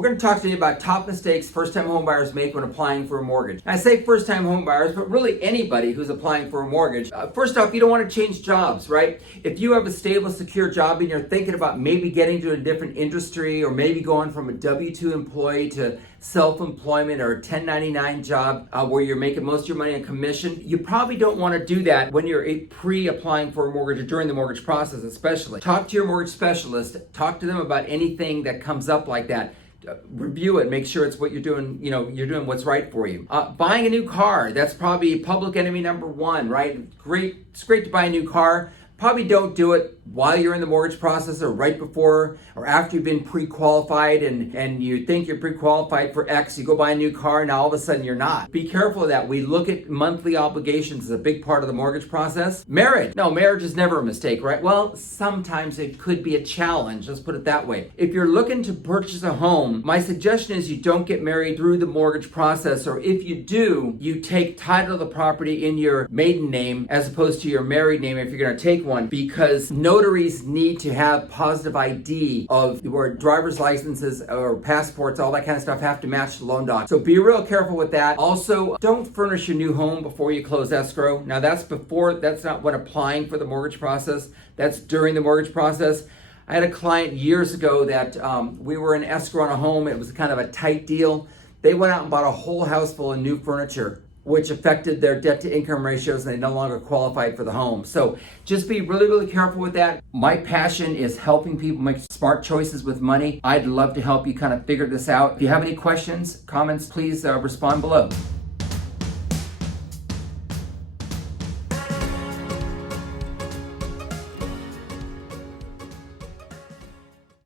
We're going to talk today about top mistakes first-time homebuyers make when applying for a mortgage. I say first-time homebuyers, but really anybody who's applying for a mortgage. First off, you don't want to change jobs, right? If you have a stable, secure job and you're thinking about maybe getting to a different industry or maybe going from a W-2 employee to self-employment or a 1099 job where you're making most of your money on commission, you probably don't want to do that when you're pre-applying for a mortgage or during the mortgage process especially. Talk to your mortgage specialist. Talk to them about anything that comes up like that. Review it, make sure it's what you're doing, you're doing what's right for you. Buying a new car, that's probably public enemy number one, right? It's great to buy a new car. Probably don't do it while you're in the mortgage process or right before or after you've been pre-qualified and you think you're pre-qualified for X, you go buy a new car and now all of a sudden you're not. Be careful of that. We look at monthly obligations as a big part of the mortgage process. Marriage is never a mistake, right? Well, sometimes it could be a challenge, let's put it that way. If you're looking to purchase a home, my suggestion is you don't get married through the mortgage process, or if you do, you take title of the property in your maiden name as opposed to your married name if you're going to take one, because notaries need to have positive ID of where driver's licenses or passports, all that kind of stuff have to match the loan doc. So be real careful with that. Also, don't furnish your new home before you close escrow. Now that's not when applying for the mortgage process. That's during the mortgage process. I had a client years ago that we were in escrow on a home. It was kind of a tight deal. They went out and bought a whole house full of new furniture, which affected their debt to income ratios, and they no longer qualified for the home. So just be really, really careful with that. My passion is helping people make smart choices with money. I'd love to help you kind of figure this out. If you have any questions, comments, please respond below.